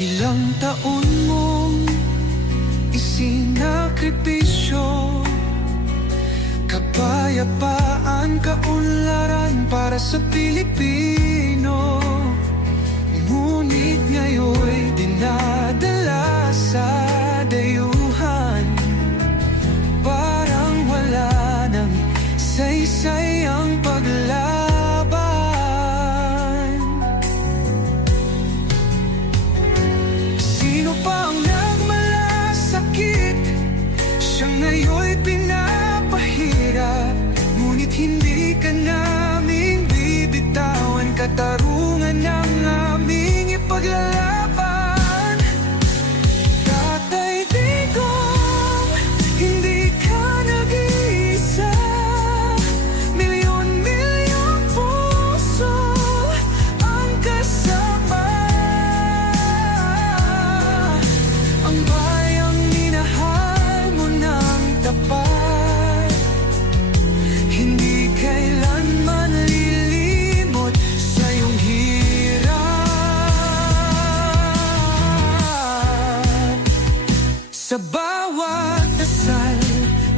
Ilang taon mong isinakripisyo, kapayapaan, kaunlaran para sa Pilipino. Ngunit ngayon'y dinadala sa dayuhan, parang wala nang saysay ang paglaban. Sino pa ang nagmalasakit? Siya ngayon'y pinapahirap, ngunit hindi ka naming bibitawan. Katarungan ng aming ipaglalaban. Tatay Digong, hindi ka nag-iisa. Milyon-milyong puso ang kasama. Ang bayang minahal mo ng tapat, hindi kailanman lilimot sa iyong hirap. Sa bawat dasal,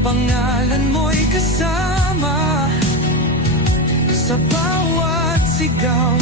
pangalan mo'y kasama. Sa bawat sigaw,